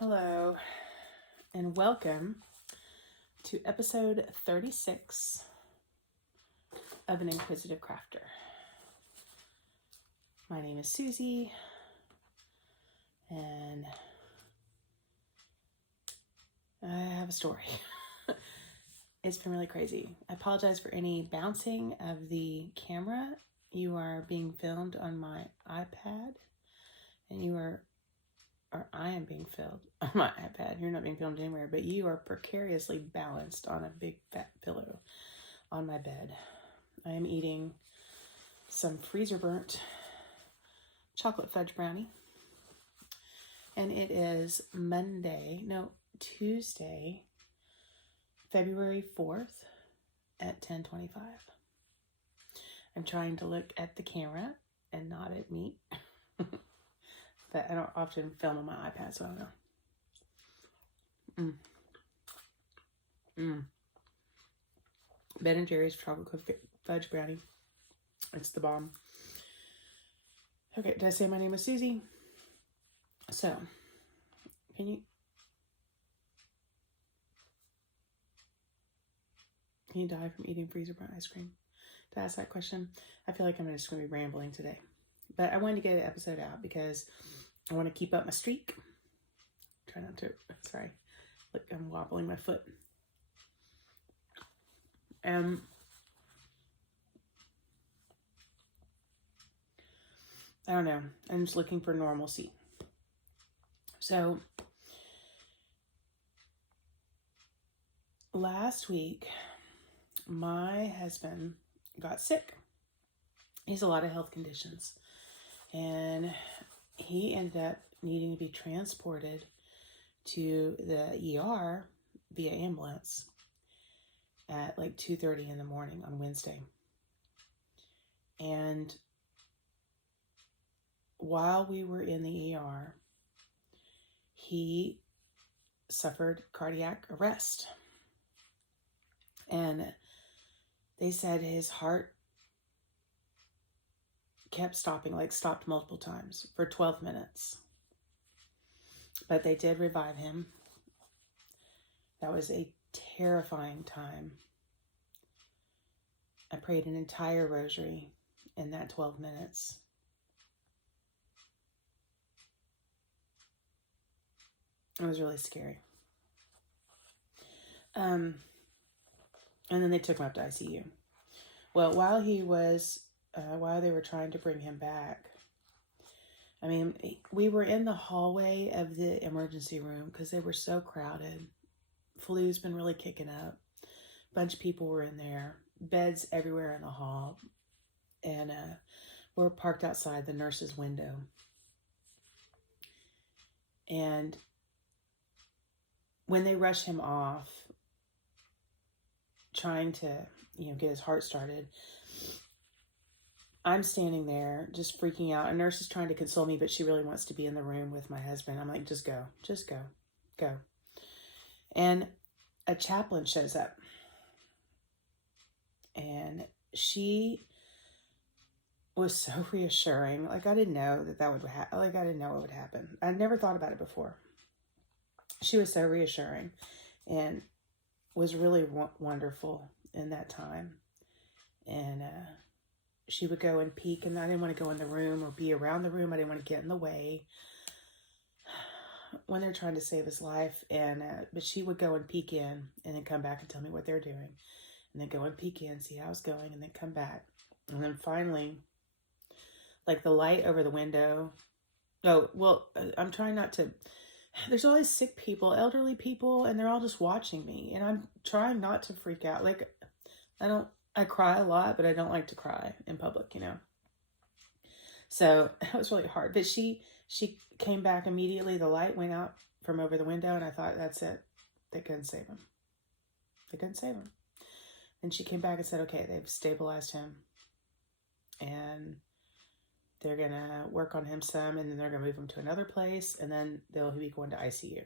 Hello, and welcome to episode 36 of An Inquisitive Crafter. My name is Susie, and I have a story. It's been really crazy. I apologize for any bouncing of the camera. You are being filmed on my iPad, and I am being filmed on my iPad. You're not being filmed anywhere, but you are precariously balanced on a big fat pillow on my bed. I am eating some freezer burnt chocolate fudge brownie. And it is Tuesday, February 4th at 10:25. I'm trying to look at the camera and not at me. But I don't often film on my iPad, so I don't know. Ben & Jerry's chocolate fudge brownie. It's the bomb. Okay, did I say my name was Susie? So, can you die from eating freezer burnt ice cream? To ask that question, I feel like I'm just going to be rambling today. But I wanted to get an episode out because I want to keep up my streak. Try not to. Sorry. Look, I'm wobbling my foot. I don't know. I'm just looking for normalcy. So, last week, my husband got sick. He has a lot of health conditions. And he ended up needing to be transported to the ER via ambulance at like 2:30 in the morning on Wednesday. And while we were in the ER, he suffered cardiac arrest. And they said his heart kept stopping, stopped multiple times for 12 minutes. But they did revive him. That was a terrifying time. I prayed an entire rosary in that 12 minutes. It was really scary. And then they took him up to ICU. Well, while they were trying to bring him back, I mean, we were in the hallway of the emergency room because they were so crowded. Flu's been really kicking up. A bunch of people were in there. Beds everywhere in the hall. And we're parked outside the nurse's window. And when they rush him off, trying to, get his heart started, I'm standing there just freaking out. A nurse is trying to console me, but she really wants to be in the room with my husband. I'm like, just go. And a chaplain shows up. And she was so reassuring. I didn't know that would happen. I didn't know what would happen. I never thought about it before. She was so reassuring and was really wonderful in that time. And she would go and peek, and I didn't want to go in the room or be around the room. I didn't want to get in the way when they're trying to save his life. And but she would go and peek in and then come back and tell me what they're doing. And then go and peek in, see how it's going, and then come back. And then finally, the light over the window. Oh, well, I'm trying not to. There's always sick people, elderly people, and they're all just watching me. And I'm trying not to freak out. I cry a lot, but I don't like to cry in public, So it was really hard. But she came back immediately. The light went out from over the window, and I thought, that's it. They couldn't save him. And she came back and said, okay, they've stabilized him. And they're going to work on him some, and then they're going to move him to another place, and then they'll be going to ICU.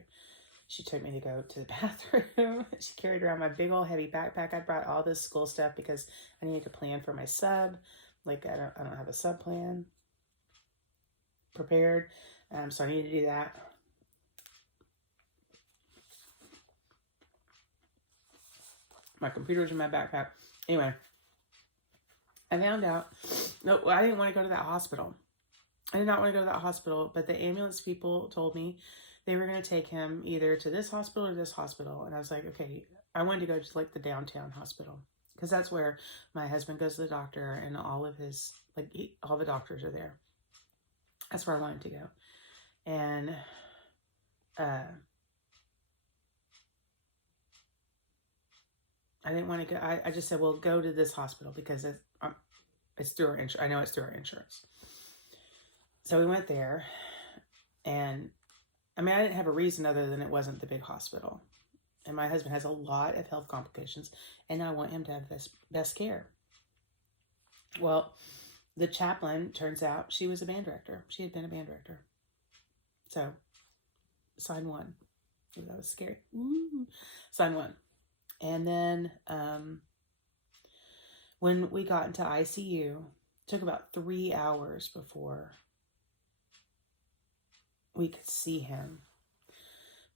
She took me to go to the bathroom. She carried around my big old heavy backpack. I brought all this school stuff because I needed to plan for my sub. I don't have a sub plan prepared. So I need to do that. My computer was in my backpack. Anyway, I found out, no, I didn't want to go to that hospital. I did not want to go to that hospital, but the ambulance people told me they were going to take him either to this hospital or this hospital. And I was like, okay, I wanted to go to like the downtown hospital because that's where my husband goes to the doctor and all of his, like all the doctors are there. That's where I wanted to go. And, I didn't want to go. I just said, well, go to this hospital because it's through our insurance. I know it's through our insurance. So we went there, and I mean, I didn't have a reason other than it wasn't the big hospital. And my husband has a lot of health complications, and I want him to have best care. Well, the chaplain, turns out, she was a band director. She had been a band director. So, sign one. Ooh, that was scary. Ooh. Sign one. And then when we got into ICU, it took about 3 hours before we could see him.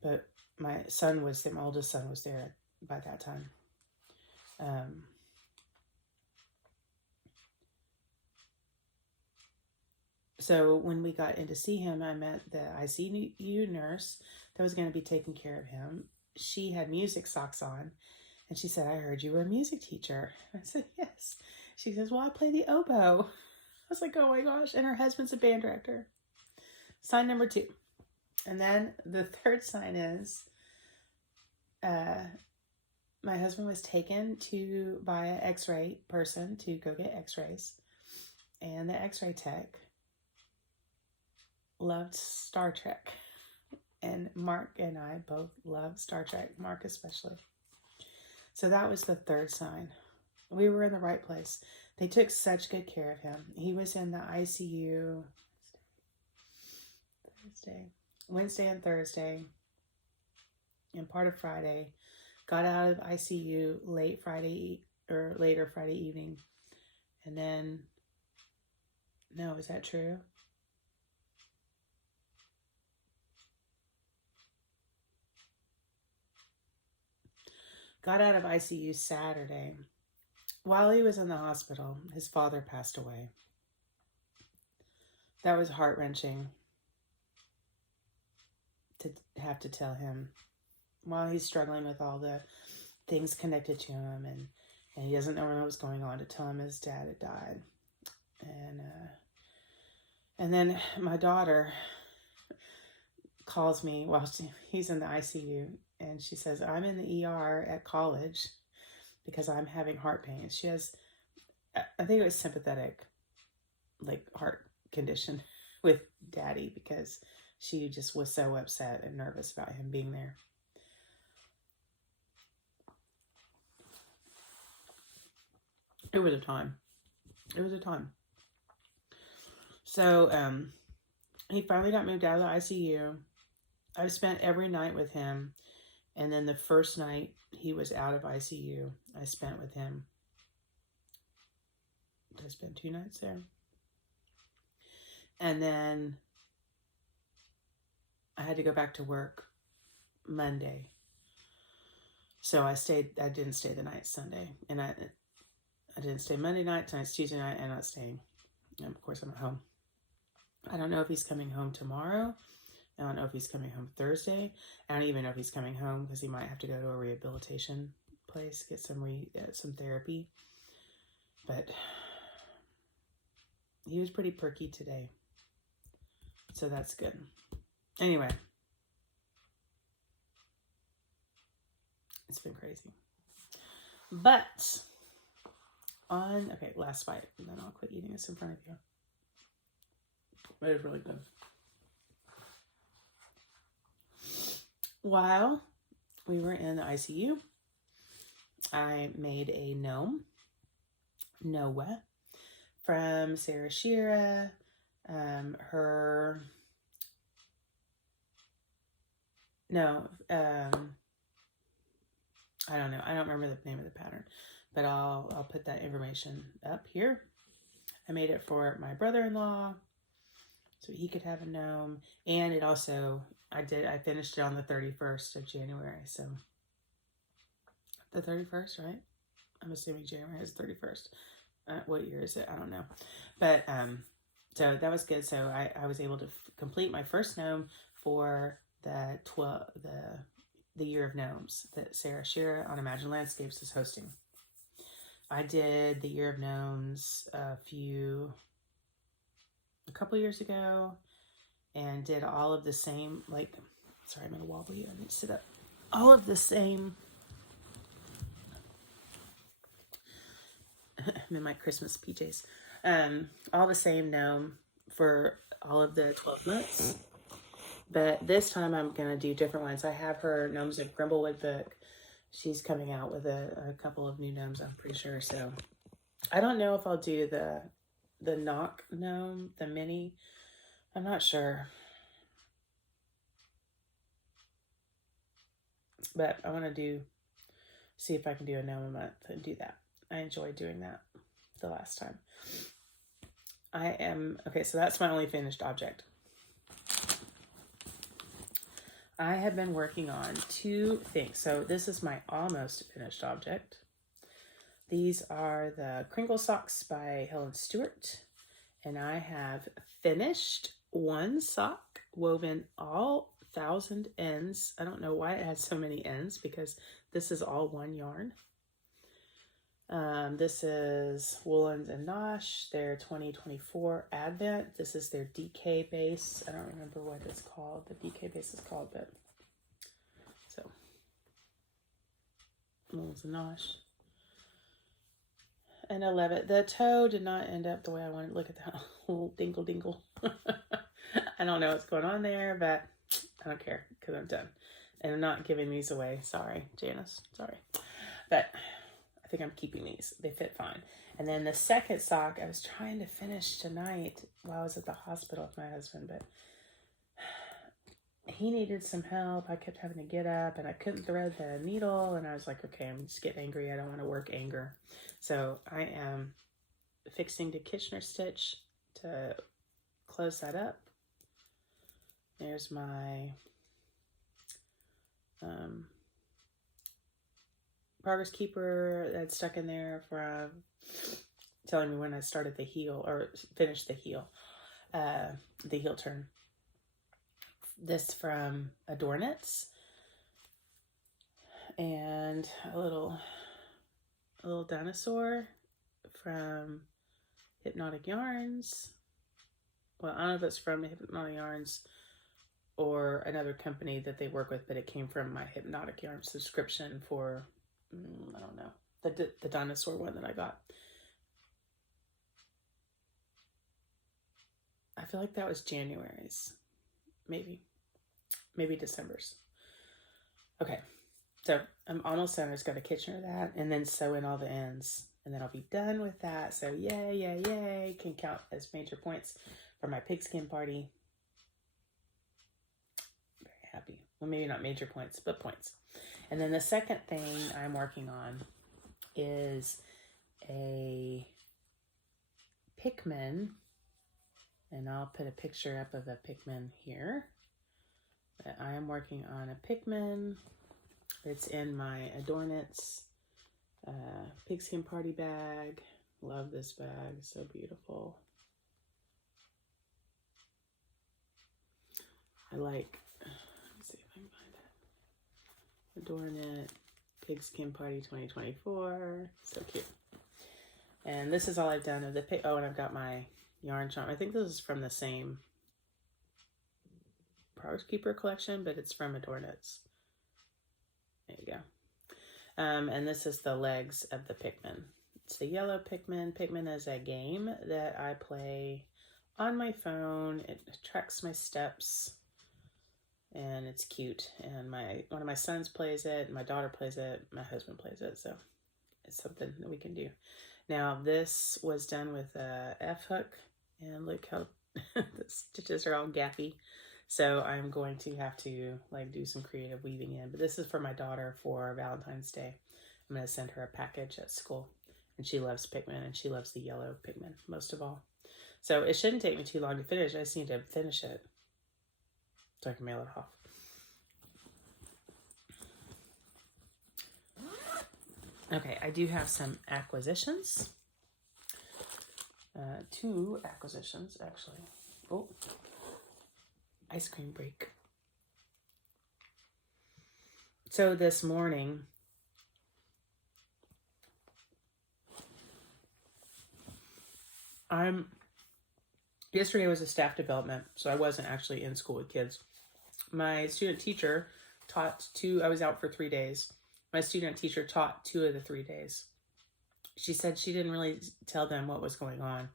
But my son was there, my oldest son was there by that time. So when we got in to see him, I met the ICU nurse that was going to be taking care of him. She had music socks on, and she said, I heard you were a music teacher. I said, yes. She says, well, I play the oboe. I was like, oh my gosh. And her husband's a band director. Sign number 2. And then the third sign is, my husband was taken by an x-ray person to go get x-rays. And the x-ray tech loved Star Trek. And Mark and I both love Star Trek, Mark especially. So that was the third sign. We were in the right place. They took such good care of him. He was in the ICU Wednesday and Thursday, and part of Friday. Got out of ICU later Friday evening. And then, no, is that true? Got out of ICU Saturday. While he was in the hospital, his father passed away. That was heart-wrenching to have to tell him while he's struggling with all the things connected to him, and he doesn't know what was going on, to tell him his dad had died. And then my daughter calls me while he's in the ICU, and she says, I'm in the ER at college because I'm having heart pain. She has, I think it was sympathetic, like heart condition with daddy, because she just was so upset and nervous about him being there. It was a time. So, he finally got moved out of the ICU. I've spent every night with him. And then the first night he was out of ICU, I spent with him. Did I spend 2 nights there? And then I had to go back to work Monday. So I didn't stay the night Sunday. And I didn't stay Monday night, tonight's Tuesday night, and I'm not staying. And of course I'm at home. I don't know if he's coming home tomorrow. I don't know if he's coming home Thursday. I don't even know if he's coming home because he might have to go to a rehabilitation place, get some therapy. But he was pretty perky today. So that's good. Anyway. It's been crazy. But okay, last bite, and then I'll quit eating this in front of you. But it's really good. While we were in the ICU, I made a gnome, Noah, from Sarah Shira. I don't know. I don't remember the name of the pattern, but I'll put that information up here. I made it for my brother-in-law so he could have a gnome, and it also, I finished it on the 31st of January, so The 31st, right? I'm assuming January is 31st. What year is it? I don't know. But so that was good. So I was able to complete my first gnome for the Year of Gnomes that Sarah Shearer on Imagine Landscapes is hosting. I did the Year of Gnomes a couple years ago, and did all of the same, like, sorry, I'm gonna wobble you. I need to sit up. All of the same. I'm in my Christmas PJs. All the same gnome for all of the 12 months. But this time I'm going to do different ones. I have her Gnomes of Grimblewood book. She's coming out with a couple of new gnomes, I'm pretty sure. So I don't know if I'll do the knock gnome, the mini. I'm not sure. But I want to see if I can do a gnome a month and do that. I enjoyed doing that the last time. Okay, so that's my only finished object. I have been working on 2 things. So this is my almost finished object. These are the Kringle socks by Helen Stewart. And I have finished 1 sock, woven all 1,000 ends. I don't know why it has so many ends, because this is all 1 yarn. This is Woolens and Nosh, their 2024 Advent. This is their DK base. I don't remember what it's called. The DK base is called, but so Woolens and Nosh. And I love it. The toe did not end up the way I wanted. Look at that little dingle dingle. I don't know what's going on there, but I don't care because I'm done. And I'm not giving these away. Sorry, Janice. Sorry. But I think I'm keeping these. They fit fine. And then the second sock I was trying to finish tonight while I was at the hospital with my husband, but he needed some help. I kept having to get up and I couldn't thread the needle, and I was like, okay, I'm just getting angry. I don't want to work anger. So I am fixing to Kitchener stitch to close that up. There's my progress keeper that's stuck in there from telling me when I started the heel or finished the heel turn. This from Adornits, and a little dinosaur from Hypnotic Yarns. Well, I don't know if it's from Hypnotic Yarns or another company that they work with, but it came from my Hypnotic Yarn subscription for, I don't know, the dinosaur one that I got. I feel like that was January's, maybe December's. Okay, so I'm almost done. I just got to Kitchener that and then sew in all the ends, and then I'll be done with that. So yay, can count as major points for my pigskin party. Very happy. Well, maybe not major points, but points. And then the second thing I'm working on is a Pikmin, and I'll put a picture up of a Pikmin here. But I am working on a Pikmin. It's in my Adornits pigskin party bag. Love this bag, so beautiful. Let me see if I can find it. Adornit pigskin party 2024, so cute. And this is all I've done of the and I've got my yarn charm. I think this is from the same Progress Keeper collection, but it's from Adornits. There you go. And this is the legs of the Pikmin. It's the yellow Pikmin. Pikmin is a game that I play on my phone. It tracks my steps, and it's cute. And one of my sons plays it, my daughter plays it, my husband plays it. So it's something that we can do. Now this was done with a F hook, and look how the stitches are all gappy. So I'm going to have to do some creative weaving in. But this is for my daughter for Valentine's Day. I'm going to send her a package at school. And she loves Pikmin, and she loves the yellow Pikmin most of all. So it shouldn't take me too long to finish. I just need to finish it so I can mail it off. Okay, I do have some acquisitions. 2 acquisitions, actually. Oh, ice cream break. So this morning, yesterday was a staff development, so I wasn't actually in school with kids. My student teacher taught 2, I was out for 3 days. My student teacher taught 2 of the 3 days. She said she didn't really tell them what was going on.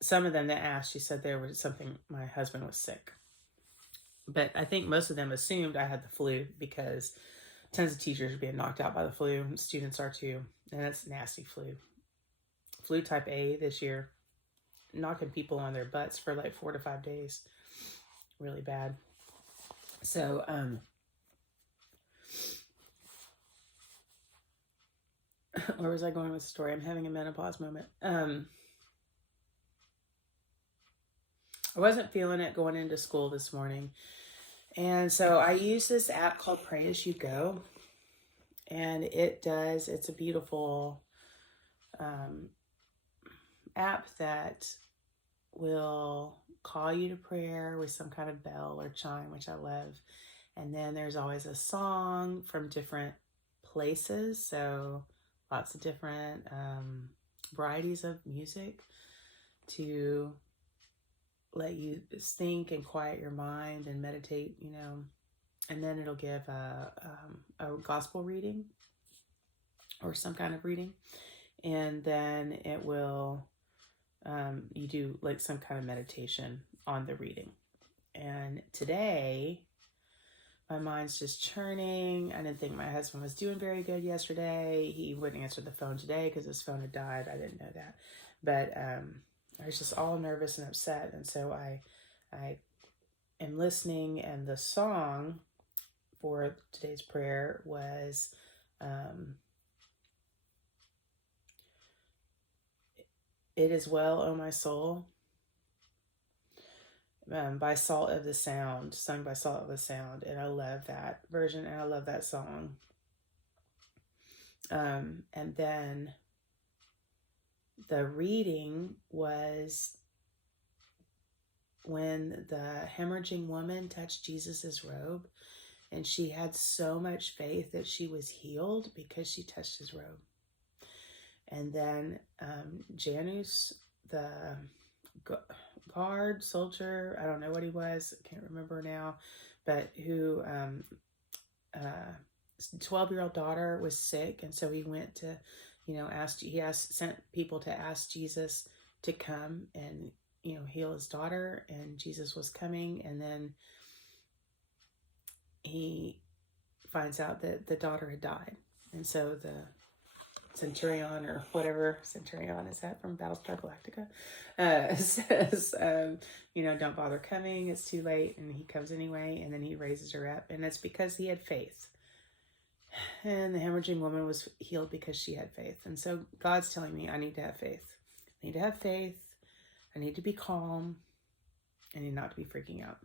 Some of them that asked, she said there was something, my husband was sick. But I think most of them assumed I had the flu because tons of teachers are being knocked out by the flu. And students are too. And that's nasty flu. Flu type A this year. Knocking people on their butts for like 4 to 5 days. Really bad. So, where was I going with the story? I'm having a menopause moment. I wasn't feeling it going into school this morning. And so I use this app called Pray As You Go. And it's a beautiful app that will call you to prayer with some kind of bell or chime, which I love. And then there's always a song from different places. So lots of different varieties of music to let you think and quiet your mind and meditate, and then it'll give a gospel reading or some kind of reading. And then it will, you do like some kind of meditation on the reading. And today, my mind's just churning. I didn't think my husband was doing very good yesterday. He wouldn't answer the phone today because his phone had died. I didn't know that. But I was just all nervous and upset. And so I am listening, and the song for today's prayer was It Is Well, O My Soul, by Salt of the Sound, sung by Salt of the Sound. And I love that version, and I love that song. And then the reading was when the hemorrhaging woman touched Jesus's robe, and she had so much faith that she was healed because she touched his robe. And then Janus, the guard, soldier, I don't know what he was, I can't remember now, but who 12-year-old daughter was sick, and so he went to, sent people to ask Jesus to come and, heal his daughter, and Jesus was coming, and then he finds out that the daughter had died. And so the centurion, or whatever centurion is that from Battlestar Galactica, says, don't bother coming, it's too late. And he comes anyway, and then he raises her up, and it's because he had faith. And the hemorrhaging woman was healed because she had faith. And so God's telling me I need to have faith. I need to have faith. I need to be calm. I need not to be freaking out.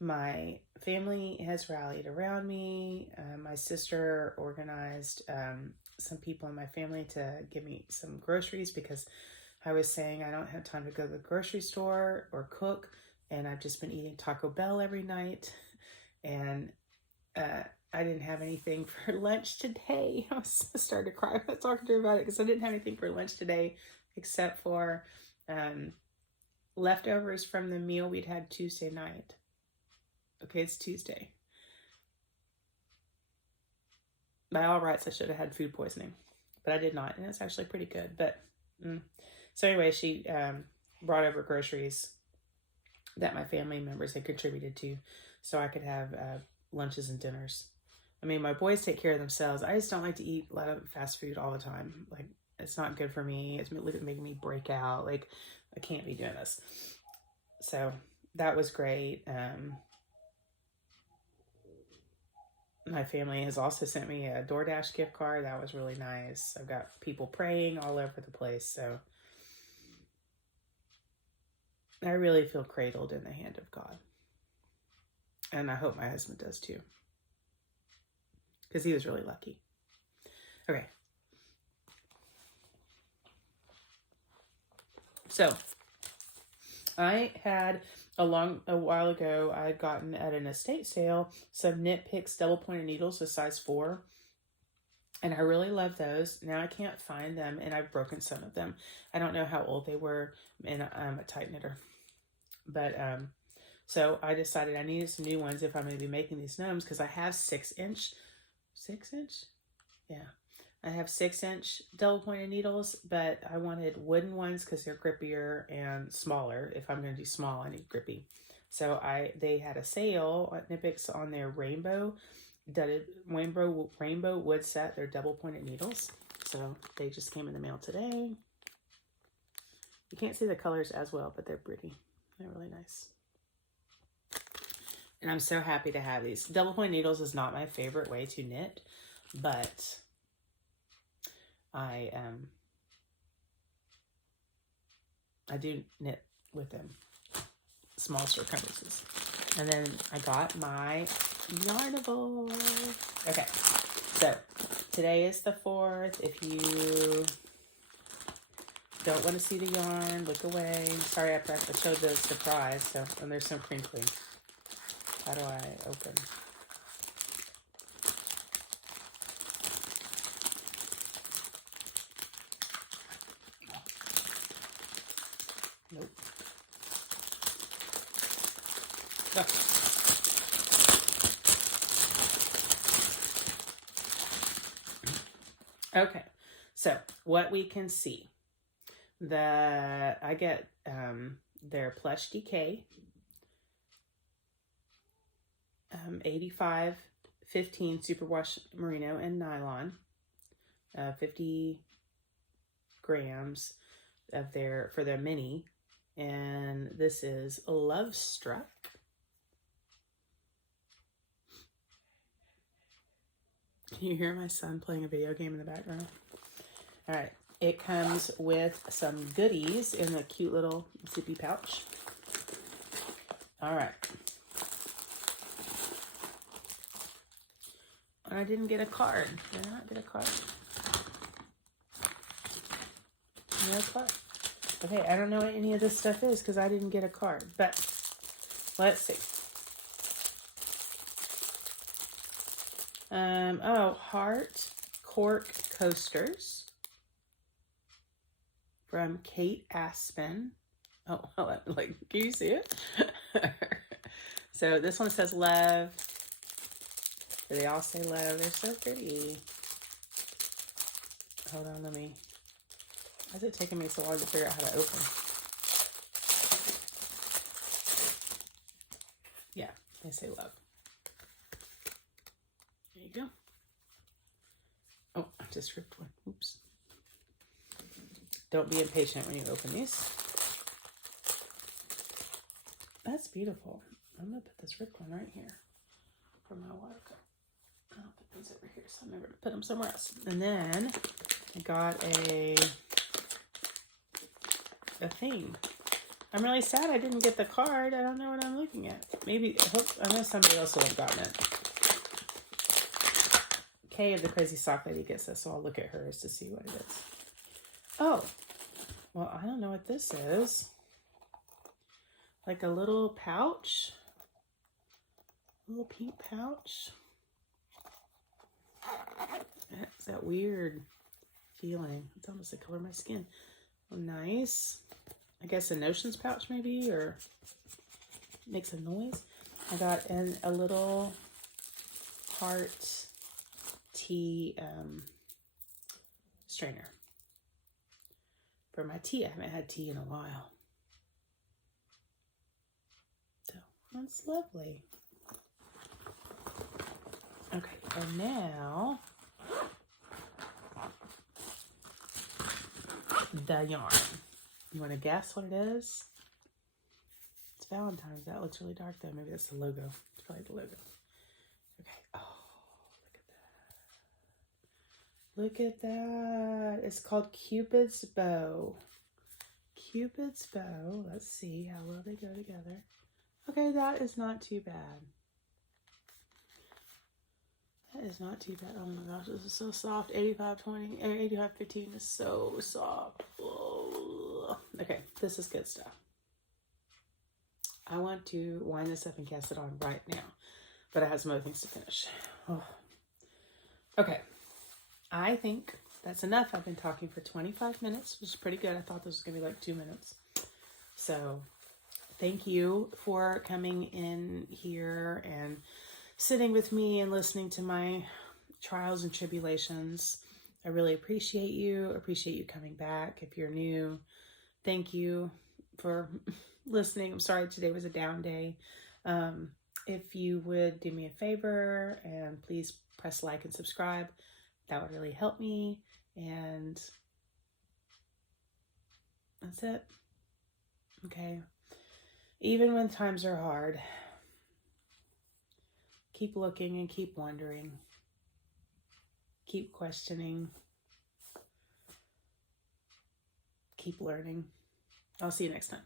My family has rallied around me. My sister organized some people in my family to give me some groceries because I was saying I don't have time to go to the grocery store or cook, and I've just been eating Taco Bell every night, and I didn't have anything for lunch today. I was starting to cry when I was talking to her about it because I didn't have anything for lunch today except for leftovers from the meal we'd had Tuesday night. Okay, it's Tuesday. By all rights, I should have had food poisoning, but I did not, and it's actually pretty good. But so anyway, she brought over groceries that my family members had contributed to, so I could have lunches and dinners. I mean, my boys take care of themselves. I just don't like to eat a lot of fast food all the time. Like, it's not good for me. It's making me break out. Like, I can't be doing this. So that was great. My family has also sent me a DoorDash gift card. That was really nice. I've got people praying all over the place. So I really feel cradled in the hand of God. And I hope my husband does too, because he was really lucky. Okay. So, I had a while ago, I had gotten at an estate sale some Knit Picks double pointed needles, a size 4. And I really love those. Now I can't find them, and I've broken some of them. I don't know how old they were, and I'm a tight knitter. But, so I decided I needed some new ones if I'm going to be making these gnomes, because I have 6-inch? Yeah. I have 6-inch double pointed needles, but I wanted wooden ones because they're grippier and smaller. If I'm going to do small, I need grippy. So they had a sale at Knit Picks on their rainbow wood set. They're double pointed needles. So they just came in the mail today. You can't see the colors as well, but they're pretty. They're really nice. And I'm so happy to have these. Double point needles is not my favorite way to knit, but I do knit with them, small circumferences. And then I got my Yarnable. Okay, so today is the 4th. If you don't want to see the yarn, look away. Sorry, I showed the surprise. So, and there's some crinkling. How do I open? Nope. Oh. Okay, so what we can see, I get their Plush DK, 85/15 superwash merino and nylon, 50 grams for their mini, and this is Love Struck. Can you hear my son playing a video game in the background? All right. It comes with some goodies in a cute little zippy pouch. All right. And I didn't get a card. Did I not get a card? No card. Okay, I don't know what any of this stuff is because I didn't get a card. But let's see. Heart cork coasters from Kate Aspen. Oh, like, can you see it? So this one says love. They all say love. They're so pretty. Hold on, why is it taking me so long to figure out how to open? Yeah, they say love. There you go. Oh, I just ripped one. Oops. Don't be impatient when you open these. That's beautiful. I'm going to put this ripped one right here for my water cup. I'll put these over here, so I'm never going to put them somewhere else. And then I got a thing. I'm really sad I didn't get the card. I don't know what I'm looking at. Maybe, I know somebody else will have gotten it. Kay of the Crazy Sock Lady gets this, so I'll look at hers to see what it is. Oh, well, I don't know what this is. Like a little pouch. A little pink pouch. It's that weird feeling. It's almost the color of my skin. Oh, nice. I guess a notions pouch maybe, or makes a noise. I got a little heart tea strainer for my tea. I haven't had tea in a while. So that's lovely. Okay, and now the yarn. You want to guess what it is? It's Valentine's. That looks really dark though. Maybe that's the logo. It's probably the logo. Okay. Oh, look at that. Look at that. It's called Cupid's Bow. Cupid's Bow. Let's see how well they go together. Okay, that is not too bad. That is not too bad. Oh my gosh, this is so soft. 85-20, 85-15 is so soft. Oh. Okay, this is good stuff. I want to wind this up and cast it on right now, but I have some other things to finish. Oh. Okay, I think that's enough. I've been talking for 25 minutes, which is pretty good. I thought this was going to be like 2 minutes. So thank you for coming in here and sitting with me and listening to my trials and tribulations. I really appreciate you. Appreciate you coming back. If you're new, thank you for listening. I'm sorry today was a down day. If you would do me a favor and please press like and subscribe, that would really help me. And that's it. Okay. Even when times are hard, keep looking and keep wondering. Keep questioning. Keep learning. I'll see you next time.